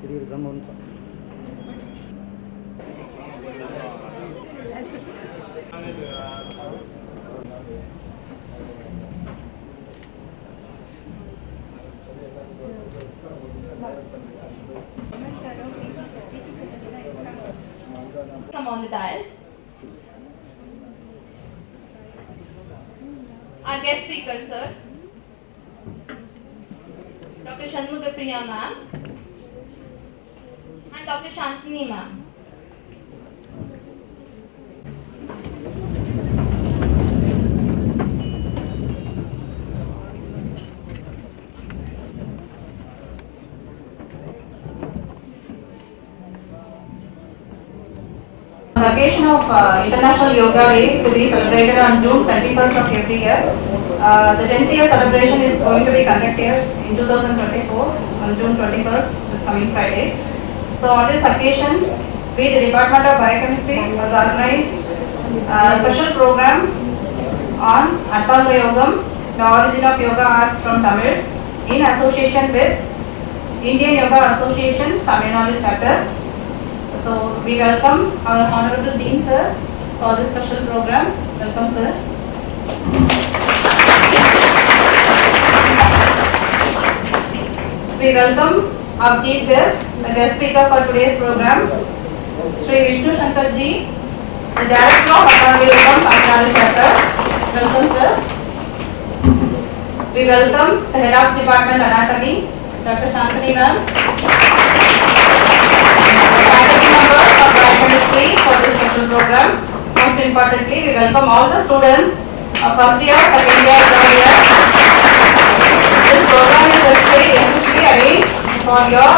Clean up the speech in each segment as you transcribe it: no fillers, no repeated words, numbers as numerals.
Come on the dais. Our guest speaker, sir, Dr. Shanmugapriya ma'am and Dr. Shantini ma'am. On the occasion of International Yoga Day to be celebrated on June 21st of every year, the 10th year celebration is going to be conducted in 2024 on June 21st, this coming Friday. So on this occasion, we, the Department of Biochemistry, has organized a special program on Attangaogam, the origin of yoga arts from Tamil, in association with Indian Yoga Association, Tamil Nadu chapter. So we welcome our Honorable Dean Sir for this special program. Welcome, sir. We welcome our chief guest, the guest speaker for today's program, Sri Vishnu Shankar Ji, the Director of Attangaogam, Tamil Nadu chapter. Welcome, sir. We welcome the Head of Department Anatomy, Dr. Shantini ma'am. Members of Biochemistry for this special program. Most importantly, we welcome all the students of first year, second year, third year. This program is especially arranged for your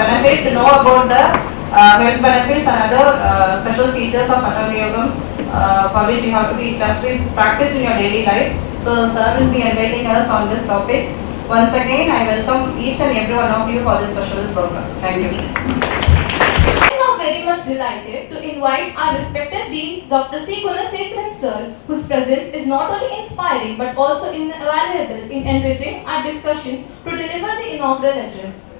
benefit to know about the health benefits and other special features of Attangaogam for which you have to be practiced in your daily life. So, sir will be enlightening us on this topic. Once again, I welcome each and every one of you for this special program. Thank you. Very much delighted to invite our respected deans Dr. C. Gunasekharan sir, whose presence is not only inspiring but also invaluable in enriching our discussion to deliver the inaugural address.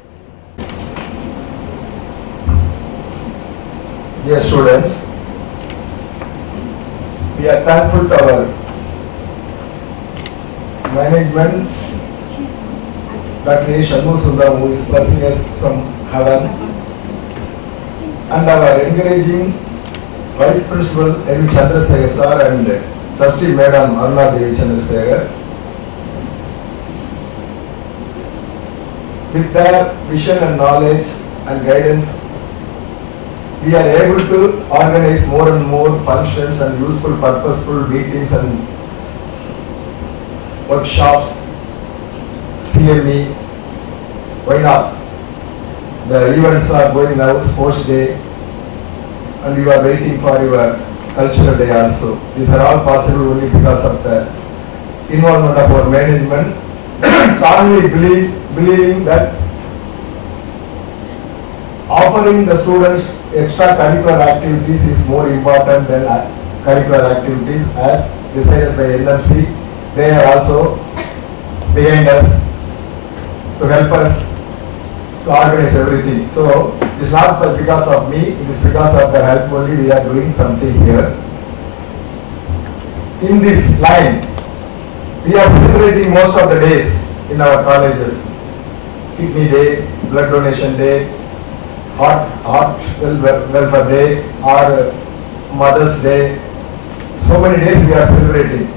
Dear students, we are thankful to our management, Dr. Shanmu Sundar, who is blessing us from heaven, and our encouraging Vice Principal N. Chandrasekhar sir and Trustee Madam Aruna Devi Chandrasekhar. With their vision and knowledge and guidance, we are able to organize more and more functions and useful, purposeful meetings and workshops, CME. Why not? The events are going now, sports day, and you are waiting for your cultural day also. These are all possible only because of the involvement of our management. Strongly believing that offering the students extracurricular activities is more important than curricular activities as decided by NMC. They are also behind us to help us to organize everything. So it is not because of me, it is because of the help only we are doing something here. In this line, we are celebrating most of the days in our colleges. Kidney Day, Blood Donation Day, Heart Welfare Day, or Mother's Day. So many days we are celebrating.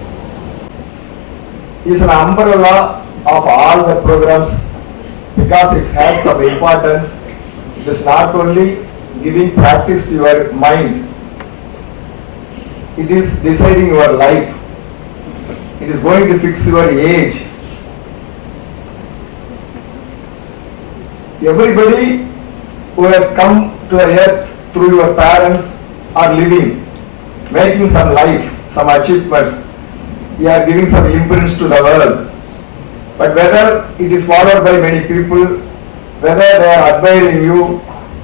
It is an umbrella of all the programs because it has some importance. It is not only giving practice to your mind, it is deciding your life. It is going to fix your age. Everybody who has come to the earth through your parents are living, making some life, some achievements. You are giving some imprints to the world. But whether it is followed by many people, whether they are admiring you,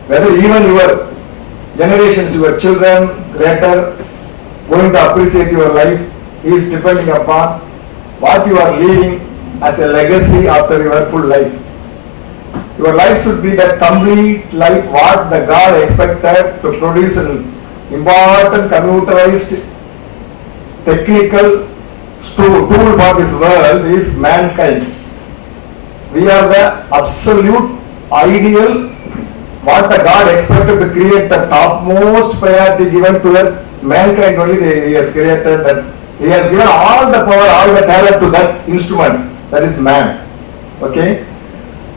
whether even your generations, your children later going to appreciate your life is depending upon what you are leaving as a legacy after your full life. Your life should be that complete life what the God expected to produce an important computerized technical tool for this world is mankind. We are the absolute ideal what the God expected to create, the topmost priority given to the mankind only. He has created that. He has given all the power, all the talent to that instrument, that is man. Okay?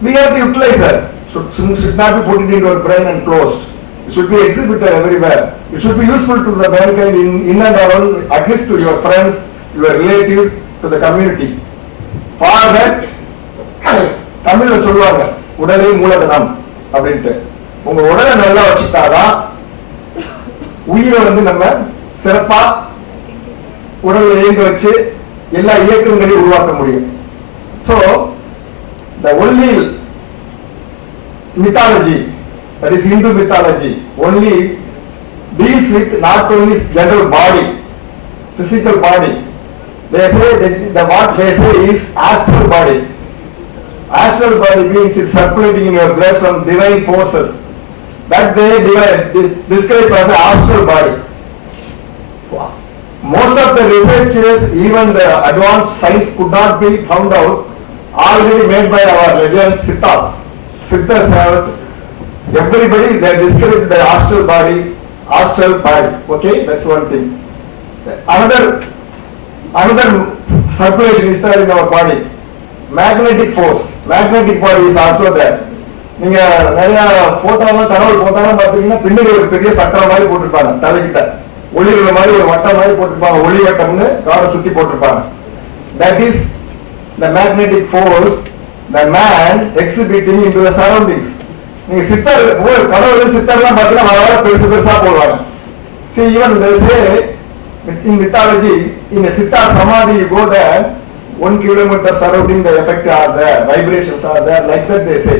We have to utilize that. Should not be put it into our brain and closed. It should be exhibited everywhere. It should be useful to the mankind in and around, at least to your friends, your relatives, to the community. For that, தமிழ்ல சொல்லுவாங்க உடலே மூலதனம் அப்படின்ட்டு. உங்க உடலை நல்லா வச்சுட்டாதான் உயிரை வந்து நம்ம சிறப்பா உடலை இயங்க வச்சு எல்லா இயக்கங்களையும் உருவாக்க முடியும். So the only mythology, that is Hindu mythology, only deals with not only general body, physical body. They say that what they say is astral body. Astral body means it's circulating in your blood some divine forces. That they describe as an astral body. Most of the researches, even the advanced science could not be found out, already made by our legends, Siddhas. Siddhas have, everybody, they describe the astral body. Okay, that's one thing. Another circulation is there in our body. Magnetic force. Magnetic body is also there. நீங்க நிறைய போட்டோலாம் கடவுள் போட்டோலாம் பாத்தீங்கன்னா பின்னாடி ஒரு பெரிய சக்கரம் மாதிரி போட்டிருப்பாங்க, தலைக்கிட்ட ஒளிகிற மாதிரி ஒரு வட்டம் மாதிரி போட்டிருப்பாங்க, ஒளி வட்டம்னு காடை சுத்தி போட்டிருப்பாங்க. That is the magnetic force the man exhibiting into the surroundings. நீங்க சித்தர் கடவுள் சித்தர்லாம் பாத்தீங்கன்னா வர பெருசு பெருசா போடுவாங்க. See, even they say in mythology, in a Siddha Samadhi, you go there, 1 kilometer surrounding the effect are there, vibrations are there, like that they say.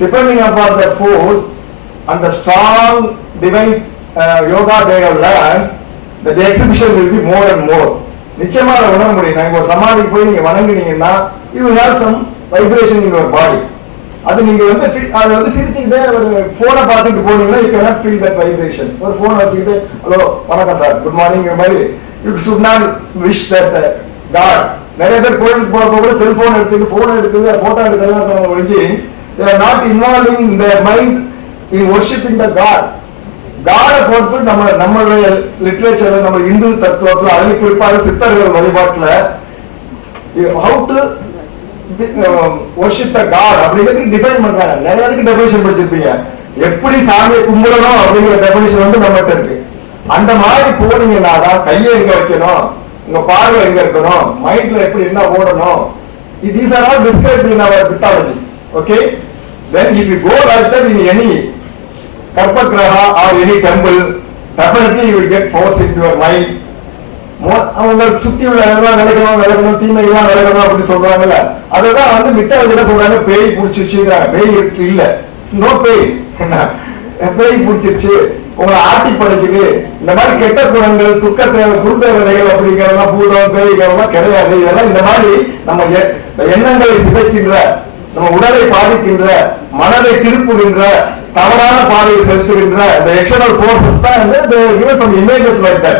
Depending upon the force and the strong divine yoga they have learned, the exhibition will be more and more. நிச்சயமா உணர முடியும். நான் ஒரு சமாதிக்கு போய் நீங்க வணங்குனீங்கன்னா you will have some vibration in your body. அது நீங்க வந்து அது வந்து சிரிச்சுக்கிட்டே ஒரு போனை பார்த்துட்டு போனீங்கன்னா you cannot feel that vibration. ஒரு போன் வச்சுக்கிட்டு ஹலோ வணக்கம் சார் குட் மார்னிங் மாதிரி you should not wish that God. நிறைய பேர் கோயிலுக்கு போறப்ப கூட செல்போன் எடுத்துட்டு போன் எடுத்துட்டு போட்டோ எடுக்கிறதா ஒழிஞ்சு they are not involving their mind in worshiping the God. காடை பொறுத்து நம்மளுடைய லிட்ரேச்சர்ல நம்ம இந்து தத்துவத்துல அதில் குறிப்பாக சித்தர்கள் வழிபாட்டுல how to worship the God அப்படிங்கிறது டிஃபைன் பண்றாங்க. நிறைய பேருக்கு டெஃபினிஷன் படிச்சிருப்பீங்க. எப்படி சாமியை கும்பிடணும் அப்படிங்கிற டெஃபினிஷன் வந்து நம்மகிட்ட இருக்கு. அந்த மாதிரி போனீங்கன்னா தான் கையை எங்க வைக்கணும், உங்க பார்வை எங்க இருக்கணும், மைண்ட்ல எப்படி என்ன ஓடணும், these are all described in our mythology. Okay, then if you go like that in any Karpagraha or any temple, definitely you will get force into your mind. அவங்க சுத்தி உள்ள எல்லாம் விலகணும் தீமைகள்லாம் விலகணும் அப்படின்னு சொல்றாங்கல்ல, அதுதான் வந்து மித்தாலஜில சொல்றாங்க பேய் பிடிச்சிருச்சுங்கிறாங்க. பேய் இல்ல, நோ பேய், பேய் பிடிச்சிருச்சு உங்களை ஆட்டி படைக்குது, இந்த மாதிரி கெட்ட குணங்கள் துர்தேவதைகள் அப்படிங்கிறதெல்லாம் பூதம் பேய்கள்லாம் கிடையாது. இதெல்லாம் இந்த மாதிரி நம்ம எண்ணங்களை சிதைக்கின்ற, நம்ம உடலை பாதிக்கின்ற, மனதை திருப்புகின்ற, தவறான பாதையை செலுத்துகின்ற இந்த எக்ஸ்டர்னல் ஃபோர்சஸ் தான் வந்து give us some images like that.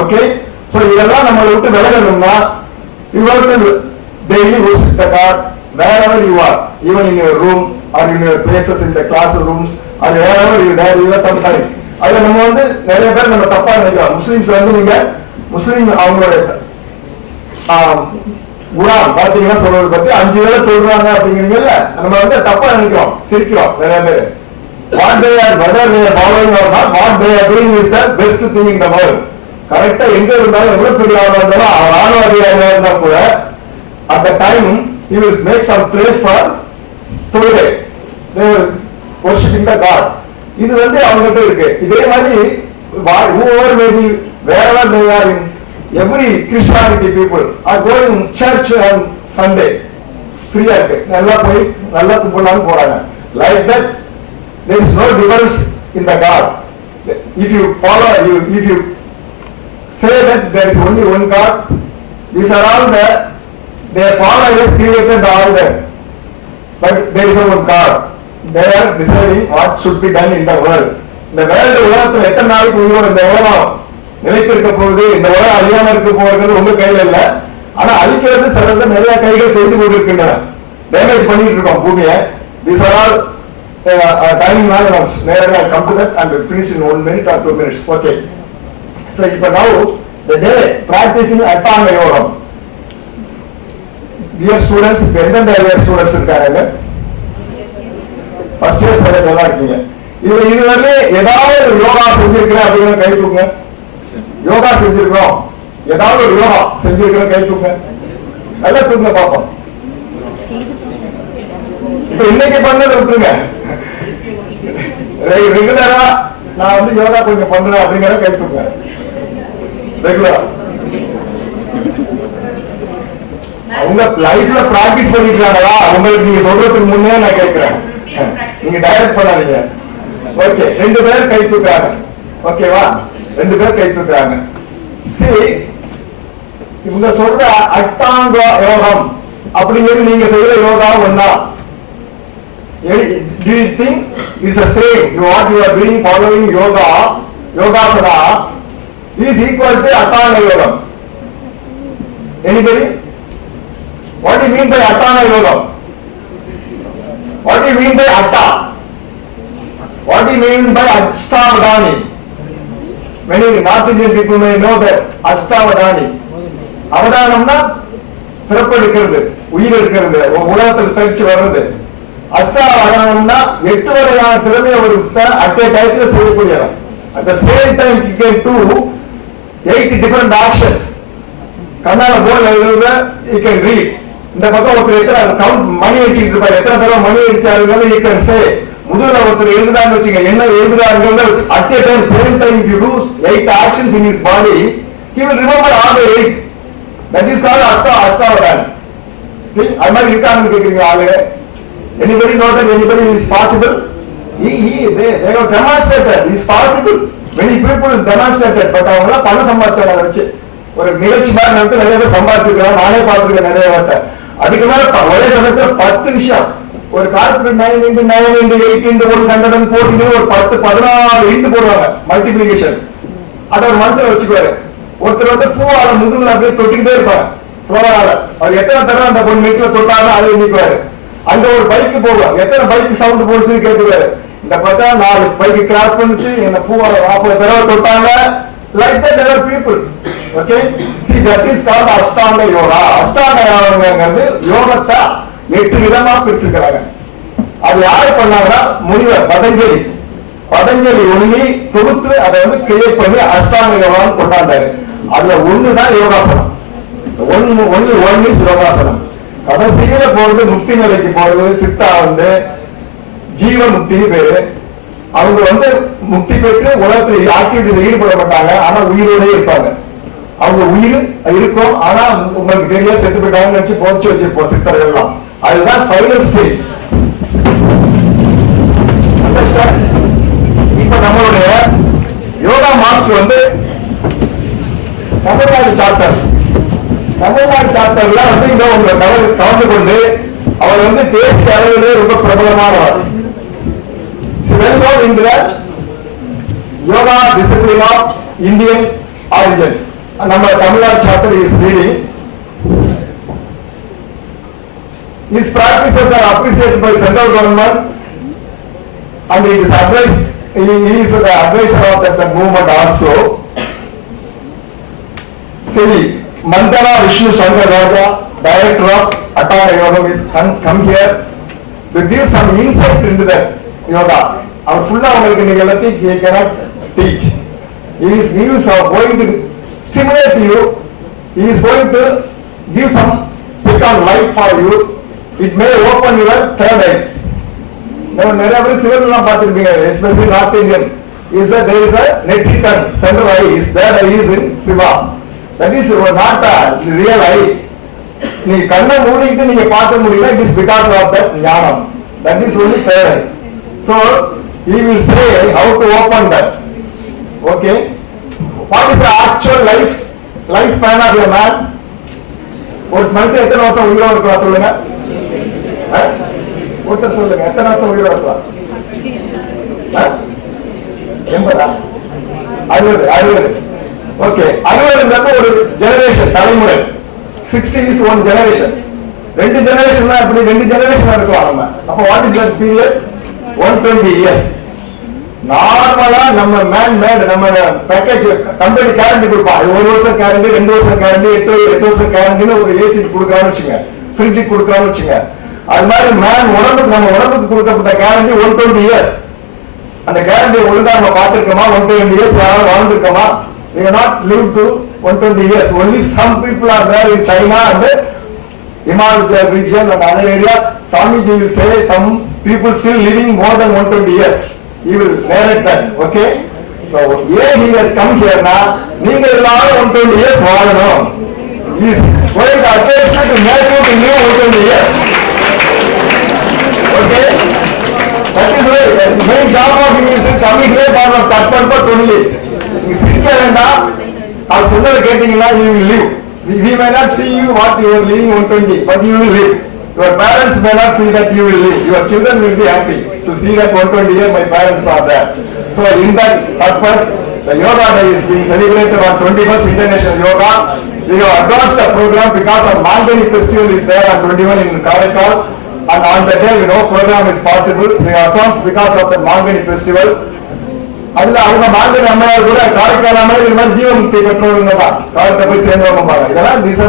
Okay, so இதெல்லாம் நம்மளை விட்டு விலகணும்னா you have to daily worship the God wherever you are, even in your room or in your places in the classrooms or wherever you there you are sometimes. அது நம்ம வந்து நிறைய பேர் நம்ம தப்பா நினைக்கிறோம். முஸ்லிம்ஸ் வந்து நீங்க முஸ்லிம் அவங்களோட குரான் பாத்தீங்கன்னா சொல்றது பத்தி 5 வேளை சொல்றாங்க அப்படிங்கிறீங்கல்ல, நம்ம வந்து தப்பா நினைக்கிறோம், சிரிக்கிறோம் நிறைய பேர். What they are, whether they are following or not, what they are doing is the best thing in the world. கரெக்டா எங்க இருந்தாலும் எவ்வளவு பெரிய ஆளா இருந்தாலும் அவர் ஆழ்வாதியாக இருந்தா கூட at the time he will make some place for தொழுகை, they will worshiping the God. இது வந்து அவங்ககிட்ட இருக்கு. இதே மாதிரி whoever may be wherever they are in, every Christianity people are going church on Sunday, ஃப்ரீயா இருக்கு, நல்லா போய் நல்லா கும்பிடலாம்னு போறாங்க. Like that there is no difference in the God. If you follow, if you say that there is only one God, these are all their followers created all that. but there is one God. They are deciding what should be done in the world. இந்த world உலகத்துல எத்தனை நாளைக்கு உயிரோட இந்த உலகம் நிலைத்திருக்க போகுது, இந்த உலகம் அழியாம இருக்க போகிறது உங்க கையில இல்ல. ஆனா அழிக்கிறது சிலது நிறைய கைகள் செய்து கொண்டிருக்கின்றன. டேமேஜ் பண்ணிட்டு இருக்கோம் பூமியை. These are all time management. Never come to that and finish in 1 minute or 2 minutes. Okay. So இப்ப now the day practicing Attangaogam. Dear students, இப்ப எந்தெந்த dear students இருக்காங்க? First year செகண்ட் எல்லாம் இருக்கீங்க. இதுவரை ஏதாவது யோகா செஞ்சிருக்கிறேன் அப்படிங்கிற கை தூக்குங்க. யோகா செஞ்சிருக்கிறோம், ஏதாவது ஒரு யோகா செஞ்சிருக்கிற கை தூக்குங்க. நல்லா தூக்குங்க பாப்போம். இப்ப இன்னைக்கு பண்ணது விட்டுருங்க. ரெகுலரா நான் வந்து யோகா கொஞ்சம் பண்றேன் அப்படிங்கிற கை தூக்குங்க. ரெகுலரா உங்க லைஃப்ல பிராக்டிஸ் பண்ணிருக்காங்களா? உங்களுக்கு நீங்க சொல்றதுக்கு முன்னே நான் கேட்கிறேன், நீங்க டைரக்ட் பண்ணாதீங்க. ஓகே, 2 பேர் கை தூக்குறாங்க. ஓகேவா? 2 பேர் கை தூக்குறாங்க. சரி, இவங்க சொல்ற அட்டாங்க யோகம் அப்படிங்கிறது நீங்க செய்யற யோகா ஒண்ணா? Do you think it's the same? What you are doing following yoga, yogasana is equal to Attangaogam? Anybody? What do you mean by Attangaogam? What do you mean by Atta? What do you mean by Ashtavadani? Many North Indian people may know that Ashtavadani. அவதானம்னா பிறப்பு எடுக்கிறது, உயிர் எடுக்கிறது, உலகத்தில் தரிச்சு வர்றது. அஷ்டாவதானம்னா 8 வகையான திறமையை ஒரு at a டைத்துல செய்யக்கூடியவன். At the same time you can do 8 different actions. கண்ணால போர்டு எழுதுறத you can read. இந்த பக்கம் ஒருத்தர் எத்தனை கவுண்ட் மணி அடிச்சுட்டு இருப்பாரு, எத்தனை தடவை மணி அடிச்சாருங்கிறது you can say. முதல்ல ஒருத்தர் எழுதுறான்னு வச்சுங்க, என்ன எழுதுறாருங்கிறத வச்சு at a time same time if you do 8 actions in his body, he will remember all the 8. That is called Ashtavadana. அது மாதிரி இருக்கான்னு கேக்குறீங்க ஆளுங்க. Anybody know that anybody is possible? They have demonstrated it is possible. Many people demonstrated, but அவங்கள பணம் சம்பாதிச்சாங்க வச்சு ஒரு நிகழ்ச்சி மாதிரி நடத்தி நிறைய பேர் சம்பாதிச்சிருக்காங்க. நானே பார்த்துருக்கேன் நிறைய வார்த்தை. அதுக்கு மேல ஒரே சமயத்துல 10 நிமிஷம் ஒரு கால்குலேட் 9 into 9 into 8 into 100 போட்டு ஒரு 10-14 இன்டு போடுவாங்க மல்டிப்ளிகேஷன். அத ஒரு மனசுல வச்சுக்குவாரு. ஒருத்தர் வந்து பூவால முதுகுல அப்படியே தொட்டிக்கிட்டே இருப்பாங்க ஃப்ளவரால. அவர் எத்தனை தடவை அந்த 1 மினிட்ல தொட்டாலும் அதை எண்ணிக்குவாரு. அங்க ஒரு பைக்கு போகும், எத்தனை பைக் சவுண்ட் போடுச்சு கேட்டுவாரு. இந்த பார்த்தா 4 பைக் கிராஸ் பண்ணிச்சு, என்ன பூவால 40 தடவை தொட்டாங்க. Like that there are people. Okay, see that is called Ashtanga Yoga. Ashtanga Yogaங்கிறது யோகத்தை 8 விதமா பிரிச்சிருக்காங்க. அது யாரு பண்ணாங்கன்னா முனிவர் பதஞ்சலி ஒண்ணி தொகுத்து அதை வந்து கிரியேட் பண்ணி அஷ்டாங்க யோகான்னு கொண்டாந்தாரு. அதுல ஒண்ணுதான் யோகாசனம். ஒன் இஸ் யோகாசனம். கடைசியில போறது முக்தி நிலைக்கு போறது சித்தா வந்து ஜீவ முக்தின்னு பேரு. அவங்க வந்து முக்தி பெற்று உலகத்துல ஆக்டிவிட்டிஸ் ஈடுபட மாட்டாங்க, ஆனா உயிரோட இருப்பாங்க. அவங்க உயிர் இருக்கும், ஆனா உங்களுக்கு தெரியல செத்து போயிட்டாங்கன்னு நினைச்சு போச்சு வச்சிருப்போம் சித்தர்கள் எல்லாம். அதுதான் ஃபைனல் ஸ்டேஜ். இப்ப நம்மளுடைய யோகா மாஸ்டர் வந்து தமிழ்நாடு சாப்டர்ல வந்து இந்த உங்களை கலந்து கொண்டு அவர் வந்து தேசிய அளவிலே ரொம்ப பிரபலமானவர். well known in the yoga discipline of Indian origins. நம்ம Tamil Nadu chapter is reading. His practices are appreciated by central government and it is advised. He is the advisor of that movement also. See, Mandana Vishnu Shankar Raja, director of Attangaogam, is come here to give some insight into that yoga. அவர் ஃபுல்லா உங்களுக்கு நீங்க எல்லாத்தையும் he cannot teach. His views are going to stimulate you. He is going to give some pick on light for you. It may open your third eye. நம்ம நிறைய பேர் சிவன்லாம் பார்த்திருப்பீங்க, especially North Indian, is that there is a netrican central eye is that eye is in Shiva. That is not a real eye. நீங்க கண்ணை மூடிட்டு நீங்க பார்க்க முடியல, it is because of that ஞானம். That is only third eye. So he will say how to open that. Okay, what is the actual lifespan of a man? ஒரு மனுஷன் எத்தனை வருஷம் உயிரோட இருக்கலாம் சொல்லுங்க? ஒருத்தர் சொல்லுங்க, எத்தனை வருஷம் உயிரோட இருக்கலாம்? 80? 60. ஓகே, 60ங்கிறது ஒரு ஜெனரேஷன், தலைமுறை. 60 is one generation. 2 ஜெனரேஷன் தான், எப்படி 2 ஜெனரேஷன் இருக்கலாம் நம்ம. அப்போ what is that period? 120 years. நார்மலா நம்ம மேன் மேட் நம்ம பேக்கேஜ் கம்பெனி கேரண்டி கொடுப்போம். அது 1 வருஷம் கேரண்டி, 2 வருஷம் கேரண்டி, 8 வருஷம் கேரண்டின்னு ஒரு ஏசிக்கு கொடுக்கறான்னு வச்சுங்க, ஃப்ரிட்ஜுக்கு கொடுக்கறான்னு வச்சுங்க. அது மாதிரி மேன் உடம்புக்கு, நம்ம உடம்புக்கு கொடுக்கப்பட்ட கேரண்டி 120 years. அந்த கேரண்டி ஒழுங்கா நம்ம பார்த்திருக்கோமா? 120 years யாராவது வாழ்ந்திருக்கோமா? We have not lived to 120 years. Only some people are there in China and Himalaya region and other area. Swamiji will say some people still living more than 120 years. He will narrate that. Okay? So here he has come here now. நீங்க எல்லாரும் 120 years வாழணும். He is going to attempt to make you to live 120 years. Okay? That is why the main job of him is coming here for that purpose only. நீங்க சிரிக்க வேண்டாம். அவர் சொன்னதை கேட்டீங்கன்னா you will live. We may not see you what you are living 120, but you will live. Your parents may not see that you will live. Your children will be happy to see that 120 years my parents are there. So in that purpose, the Yoga Day is being celebrated on 21st International Yoga. We have advanced the program because of Mangani festival is there on 21 in Karaikal. And on that day, program is possible. We have advanced because of the Mangani festival. அதுல அவங்க மாங்கனி அம்மையார் கூட காரைக்கால் அம்மையார் இது மாதிரி ஜீவமுக்தி பெற்றவங்க தான், காலத்தை போய் சேர்ந்தவங்க. இதெல்லாம் திஸ்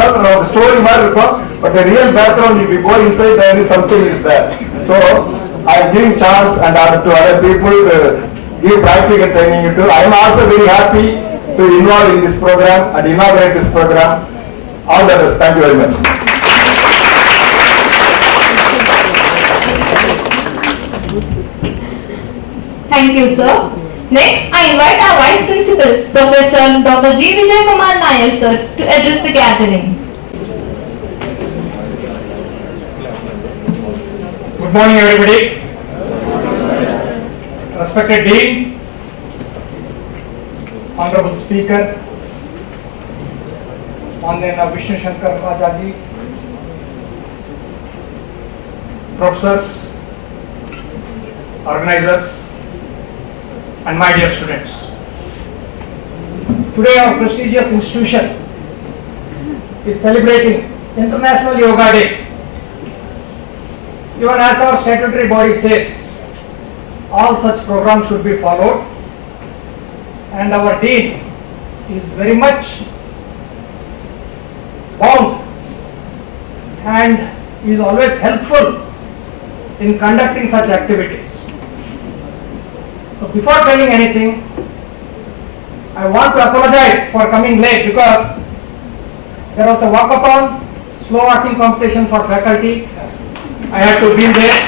ஸ்டோரி மாதிரி இருக்கும், but real background if you go inside there is something is there. So I am giving chance and to other people to give practical training to. I am also very happy to involve in this program and inaugurate this program. All the best. Thank you very much. Thank you, sir. Next, I invite our Vice Principal, Professor Dr. G. Vijay Kumar Nair, sir, to address the gathering. Good morning, everybody. Respected Dean, Honorable Speaker, Honorable Vishnu Shankar Rajaji, professors, organizers, and my dear students. Today our prestigious institution is celebrating International Yoga Day. Even as our statutory body says, all such programs should be followed, and our dean is very much bound and is always helpful in conducting such activities. So before telling anything, I want to apologize for coming late because there was a walkathon, slow walking competition for faculty. I had to be there.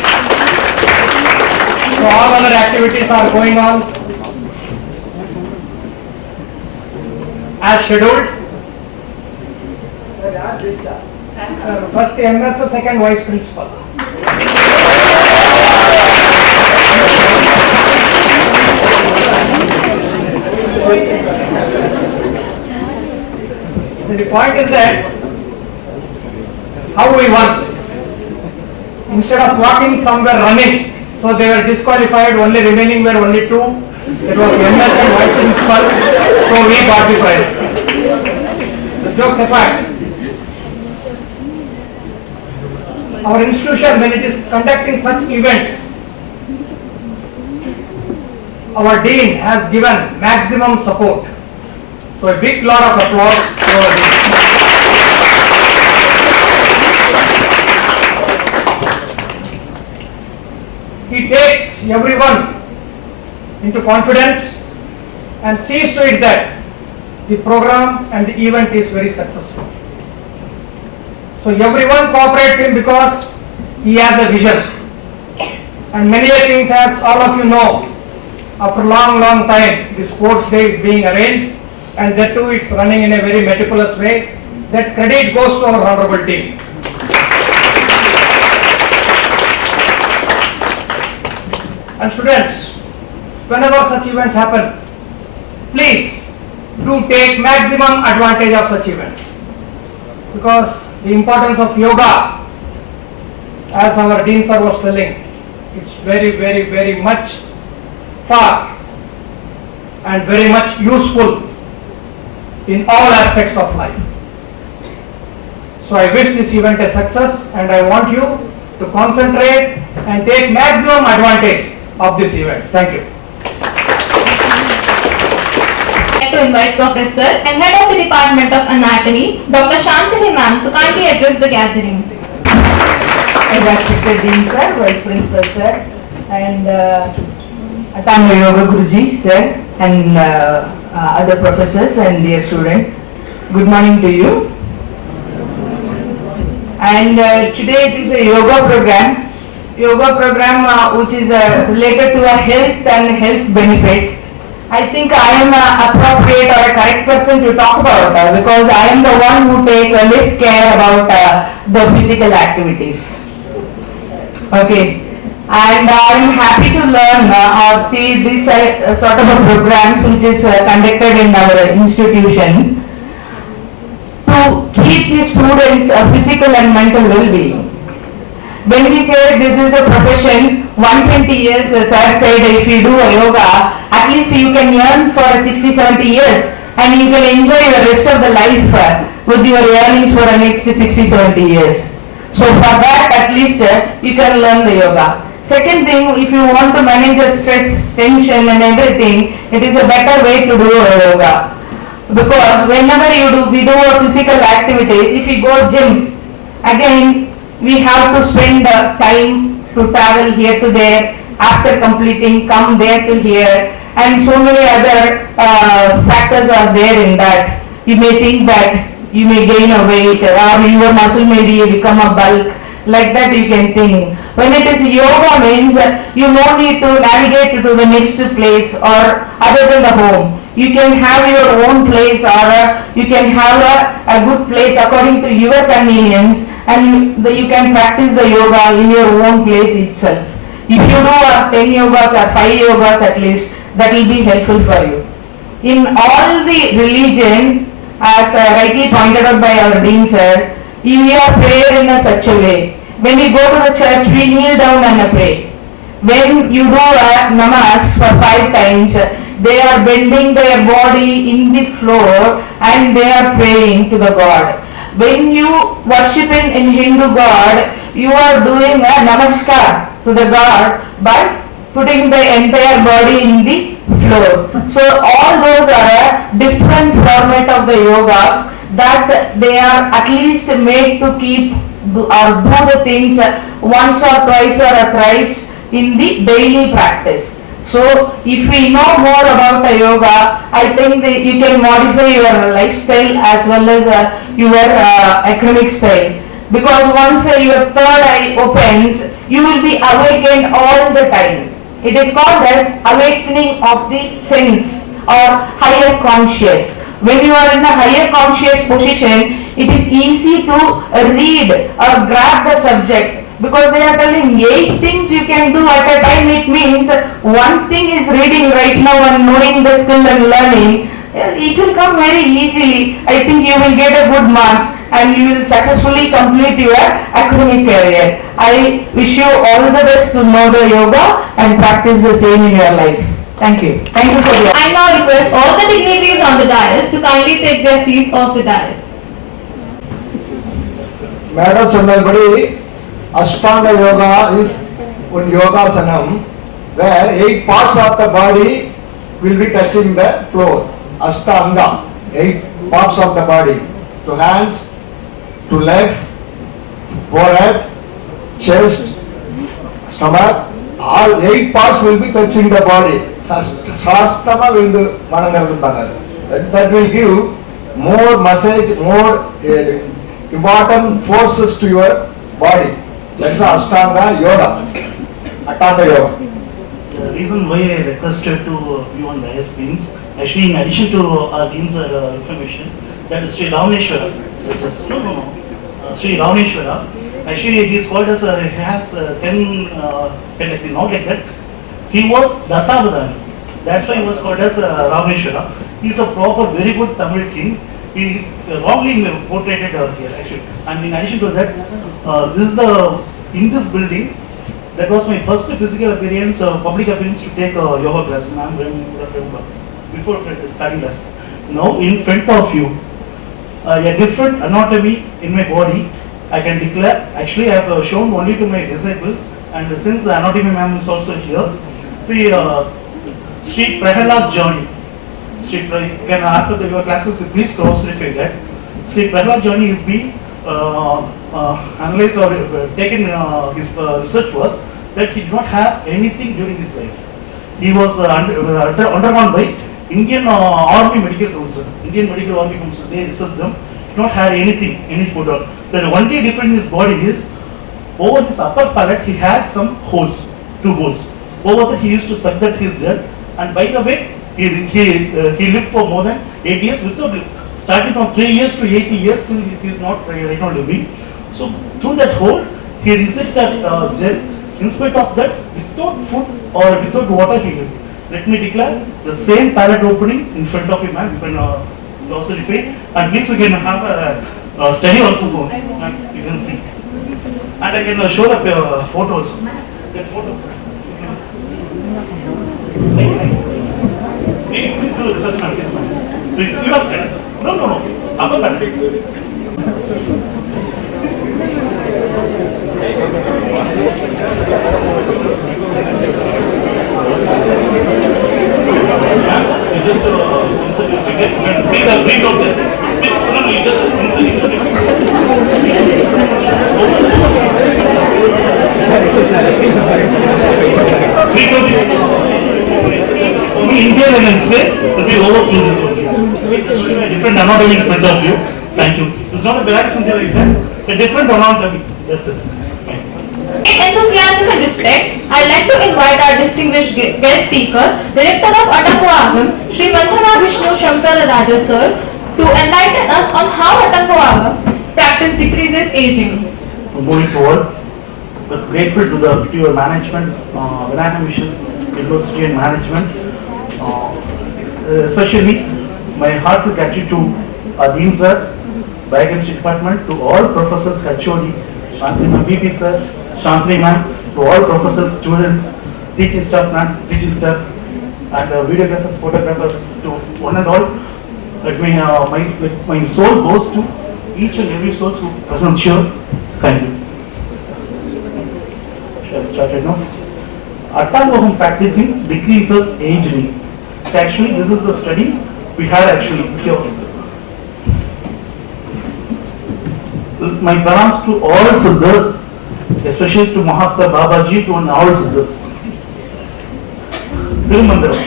So all other activities are going on as scheduled. First MS, second Vice Principal. The point is that how we won. Instead of walking, some were running, so they were disqualified. Only remaining were only 2. It was MS and Vice Principal, so we got the prize. The jokes apart, our institution, when it is conducting such events, our dean has given maximum support. So a big lot of applause to our dean. He takes everyone into confidence and sees to it that the program and the event is very successful. So everyone cooperates him because he has a vision. And many things, as all of you know, after long time, the sports day is being arranged, and that too it's running in a very meticulous way. That credit goes to our honorable team. And students, whenever such events happen, please do take maximum advantage of such events, because the importance of yoga as our Dean sir was telling, it's very much far and very much useful in all aspects of life. So I wish this event a success, and I want you to concentrate and take maximum advantage of this event. Thank you. I'd like to invite Professor and Head of the Department of Anatomy, Dr. Shantini ma'am, to kindly address the gathering. Respected Dean sir, Vice Principal sir, and Attangaogam Guruji sir, and other professors and dear student, good morning to you. And today it is a yoga program which is related to health and health benefits. I think I am appropriate or a correct person to talk about because I am the one who take less care about the physical activities. Okay, and I am happy to learn or see this sort of a programs which is conducted in our institution to keep the students' physical and mental well-being. When we say this is a profession, 120 years, as I said, if you do a yoga, at least you can earn for 60-70 years and you can enjoy the rest of the life with your earnings for the next 60-70 years. So for that, at least you can learn the yoga. Second thing, if you want to manage the stress, tension and everything, it is a better way to do a yoga. Because whenever we do a physical activities, if we go gym, again we have to spend time to travel here to there, after completing come there to here, and so many other factors are there in that. You may think that you may gain a weight or your muscle may become a bulk, like that you can think. When it is yoga means you no need to navigate to the next place or other than the home. You can have your own place or you can have a good place according to your convenience, and you can practice the yoga in your own place itself. If you do 10 yogas or 5 yogas at least, that will be helpful for you. In all the religion, as rightly pointed out by our Dean sir, we are prayer in such a way. When we go to the church, we kneel down and pray. When you do namas for 5 times, they are bending their body in the floor and they are praying to the God. When you worship in Hindu God, you are doing a namaskar to the God by putting the entire body in the floor. So all those are a different format of the yogas that they are at least made to keep or do the things once or twice or thrice in the daily practice. So if we know more about the yoga, I think that you can modify your lifestyle as well as your academic style. Because once your third eye opens, you will be awakened all the time. It is called as awakening of the sense or higher conscious. When you are in a higher conscious position, it is easy to read or grab the subject. Because they are telling 8 things you can do at a time, it means one thing is reading right now and knowing the skill and learning. It will come very easily. I think you will get a good marks and you will successfully complete your academic career. I wish you all the best to know the yoga and practice the same in your life. Thank you. Thank you for your. I now request all the dignitaries on the dais to kindly take their seats off the dais. Madam Sundarbadi, Ashtanga Yoga is one yoga sanam where 8 parts of the body will be touching the floor. Ashtanga, 8 parts of the body, to hands, to legs, forehead, chest, stomach, all 8 parts will be touching the body. Sastama will do that will give more massage, more important forces to your body. That's Ashtanga Yoga. Attangaogam Yoga. The reason why I requested to be on the dais means, actually in addition to our Dean's information, that Sri Ramaneshwara, Sri Ramaneshwara, actually he is called as, he has 10 like not like that, he was Dasavadani, that's why he was called as Ramaneshwara. He is a proper, very good Tamil king. He wrongly portrayed here actually, and in addition to that, this is the in this building, that was my first physical appearance, public appearance to take yoga class. Ma'am, remember, before study class. Now in front of you, a different anatomy in my body, I can declare. Actually, I have shown only to my disciples, and since the anatomy ma'am is also here, see, Sri Prahalad journey. Can after your classes, please cross-refer that. See, Prahalad journey is being analyzed or taken his research work that he did not have anything during his life. He was undergone by Indian Army Medical Council. Indian Medical Army Council, they researched them, did not have anything, any food. The only difference in his body is, over his upper palate he had some holes, 2 holes. Over that he used to suck that his blood, and by the way, he lived for more than 8 years without, starting from 3 years to 80 years, still he is not right now living. So through that hole, he received that gel. In spite of that, without food or without water, he lived. Let me declare the same palate opening in front of you, ma'am. You can also refer, and please you can have a study also for you can see. And I can show the photo also. That photo. Please do research, ma'am. Please, you have to. No. Upper palate. You just insert your finger. You can see the breathe out there. No, you just insert your finger. Only India, I can say, will be over through this one. Just show a different anatomy in front of you. Thank you. It's not a barracks in there like that. A different anatomy. That's it. In enthusiasm and respect, I'd like to invite our distinguished guest speaker, Director of Attangaogam, Sri Vandana Vishnu Shankara Raja sir, to enlighten us on how Attangaogam practice decreases aging. Moving forward, but grateful to your management, Vinayaka Missions, University and management, especially my heartfelt gratitude to our Dean sir, Biochemistry Department, to all professors, HOD, Shantri ma'am, BP sir, Shantri ma'am, to all professors, students, teaching staff, and videographers, photographers, to one and all. Let me, my soul goes to each and every soul who present here. Thank you. Shall I start right now? Attangaogam practicing decreases aging. So actually, this is the study we had actually here. My pranams to all siddhas, especially to Mahatma Babaji, to all siddhas. Tirumandaram.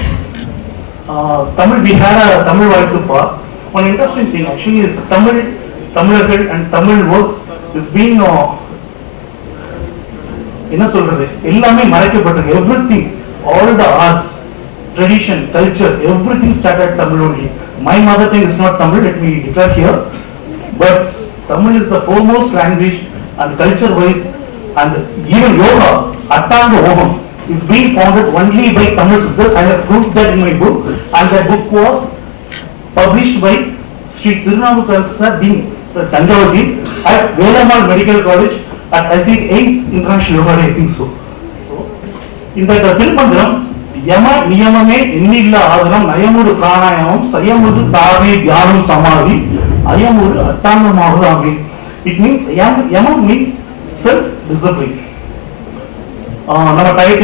Tamil, we had a Tamil Vaithupa. One interesting thing, actually, Tamil and Tamil works is being everything, all the arts, tradition, culture, everything started Tamil only. My mother tongue is not Tamil, let me declare here, but Tamil is the foremost language and culture wise, and even yoga, Attangaogam, is being founded only by Tamil Siddhas. I have proved that in my book, and that book was published by Sri Tirunavukar Dean, the Tanjavur Dean, at Velamal Medical College, at I think 8th International Yoga Day, I think so. So, in that Tirumandaram, Yama Niyamame Innilla Adhanam Nayamudu Pranayamam Sayamudu Tavi Dhyanam Samadhi Ayamudu Attangaogam. It means Yama means self-discipline. Nama diet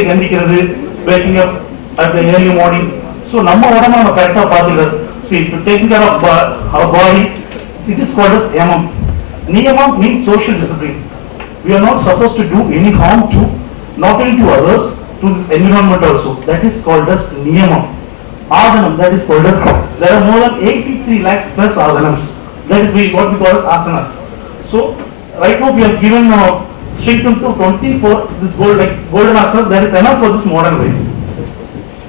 waking up at the early morning. So Nama Vadama correct. See, to take care of our body, it is called as Yamam. Niyamam means social discipline. We are not supposed to do any harm to, not only to others, to this environment also. That is called as Niyamam. Adhanam, that is called as, there are more than 83 lakhs plus Adhanams. That is what we call as asanas. So, right now we have given strength to 24 this golden asanas. That is enough for this modern life.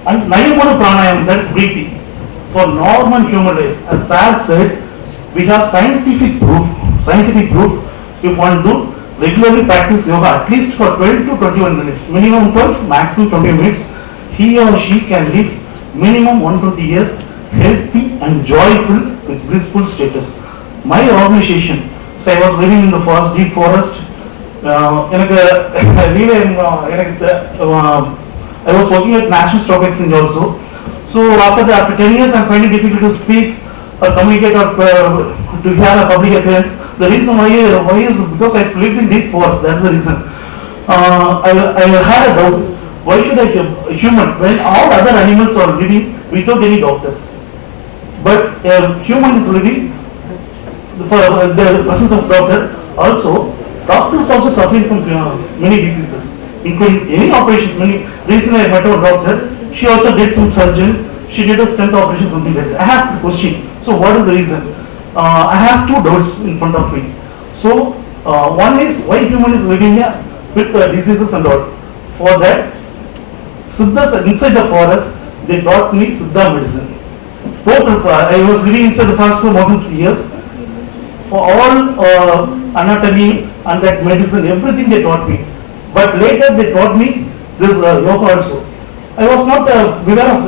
And Nayamanu Pranayam, that is breathing. For normal human life, as Sir said, we have scientific proof. If one do regularly practice yoga at least for 12 to 21 minutes, minimum 12, maximum 20 minutes, he or she can live minimum 120 years healthy and joyful with blissful status. My organization, so I was living in the forest, deep forest, எனக்கு really எனக்கு I was working at National Stock Exchange also. So after 10 years, I'm finding it difficult to speak or communicate or to have a public appearance. The reason why is because I've lived in deep forest. That's the reason. I had a doubt. Why should a human, when all other animals are living without any doctors, but a human is living for the presence of doctor? Also, doctors also suffering from many diseases, including any operations. Recently I met a doctor. She also did some surgery. She did a stent operation, something like that. I have to question. So what is the reason? I have two doubts in front of me. So one is why human is living with diseases and all. For that, Siddhas inside the forest, they taught me Siddha medicine. Total, I was living inside the forest for more than 3 years. For all anatomy and that medicine, everything they taught me. But later they taught me this yoga also. I was not aware of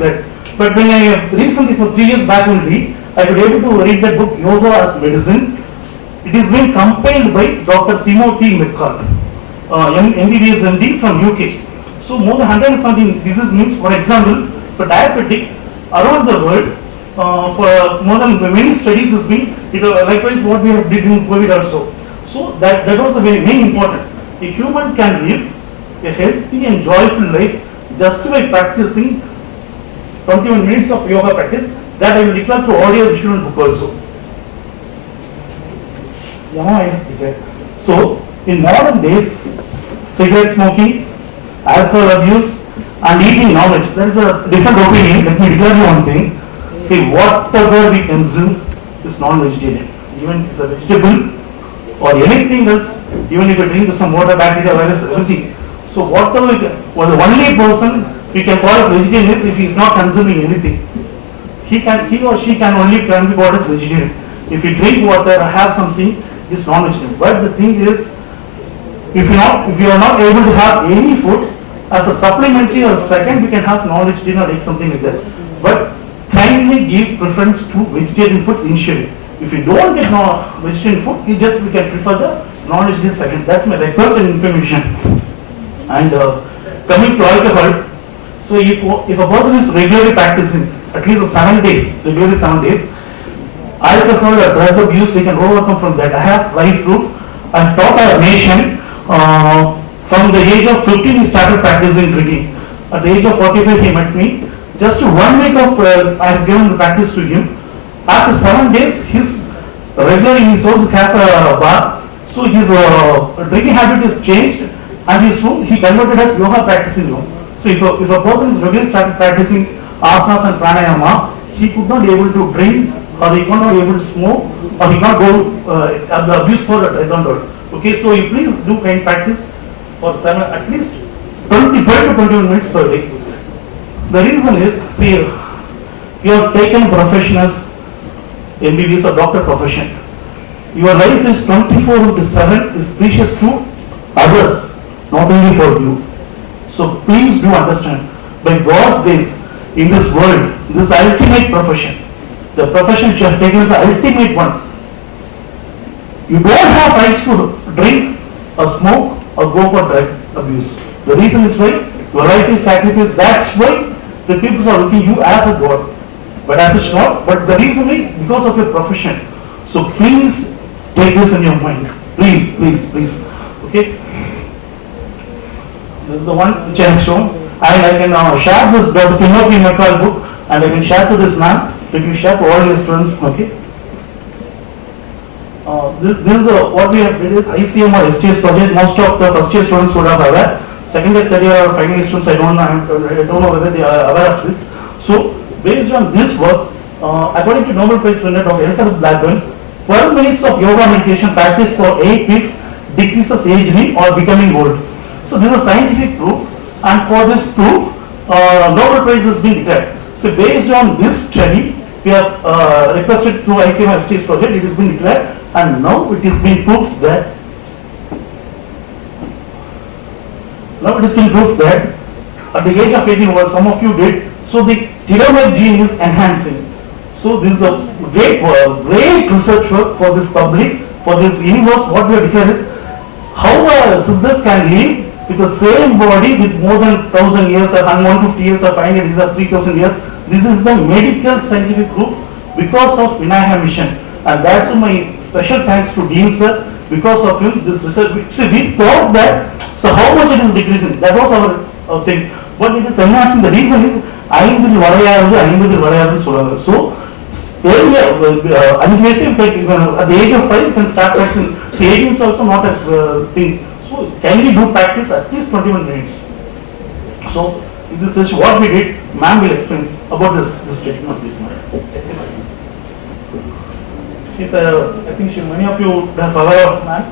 that. But when I recently, for 3 years back only, I was able to read that book, Yoga as Medicine. It is being compiled by Dr. Timothy McCall, MBBS MD from UK. So more than 117 diseases means, for example, for diabetic around the world, for more than many studies has been, likewise what we have did in COVID also. So that was the very main important. A human can live a healthy and joyful life just by practicing 21 minutes of yoga practice. That I will declare through audio, visual and book also. So in modern days, cigarette smoking, alcohol abuse and eating knowledge, there is a different opinion. Let me declare you one thing. See, whatever we consume is non-vegetarian. Even if it's a vegetable or anything else, even if you drink some water, bacteria, virus, everything. So whatever, the only person we can call as vegetarian is if he is not consuming anything. He or she can be called as vegetarian. If you drink water or have something, it's non-vegetarian. But the thing is, if you are not able to have any food, as a supplementary or second, we can have non-vegetarian or something like that. But kindly give preference to vegetarian foods initially. If you don't get vegetarian food, we can prefer the non-vegetarian second. That's my request and information. And coming to alcohol, so if a person is regularly practicing at least 7 days, alcohol or drug abuse, they can overcome from that. I have live proof. I've taught our nation. From the age of 15, he started practicing drinking. At the age of 45, he met me. Just 1 week of I have given the practice to him. After 7 days, his regularly he also have a bar. So his drinking habit is changed, and he converted as yoga practicing room. So if a person is regularly started practicing asanas and pranayama, he could not be able to drink, or he could not be able to smoke, or he cannot go abuse for alcohol. Okay, so you please do kind practice for at least 20 to 21 minutes per day. The reason is, see, you have taken profession as MBBS or doctor profession. Your life is 24/7 is precious to others, not only for you. So please do understand, by God's grace, in this world, this ultimate profession, the profession which you have taken is the ultimate one. You don't have rights to drink or smoke or go for drug abuse. The reason is why your life is sacrificed. That's why the people are looking you as a God. But as it's not, but the reason is because of your profession. So please take this in your mind. Please. Okay? This is the one which I have shown. And I can share this Dr. Timothy McCall book, and I can share to this man. Let me share to all your students. Okay? This is what we have did is ICMR STS project. Most of the first year students would have aware. Second year, third year, or final year students, I don't know whether they are aware of this. So based on this work, according to Nobel Prize winner Dr. Elizabeth Blackburn, 12 minutes of yoga meditation practice for 8 weeks decreases aging or becoming old. So this is a scientific proof, and for this proof, Nobel Prize has been declared. So based on this study, we have requested through ICMR STS project, it has been declared, and now it is being proved that at the age of 18, what some of you did, so the telomere gene is enhancing. So this is a great research work for this public, for this universe. What we have declared is how Siddhas can live with the same body with more than 1000 years or 150 years or 500 years or 3000 years. This is the medical scientific proof because of Vinayaka mission. And that to my special thanks to Dean sir, because of him this research. See, we thought that, so how much it is decreasing, that was our thing. But it is enhancing. The reason is, ஐந்தில் வரையாது ஐம்பதில் வரையாதுன்னு சொல்றாங்க. So earlier, 5 வயசு at the age of 5 you can start practicing. See, aging is also not a thing. So can we do practice at least 21 minutes? So this is what we did. Ma'am will explain about this treatment of this matter. She's I think many of you have aware of ma'am,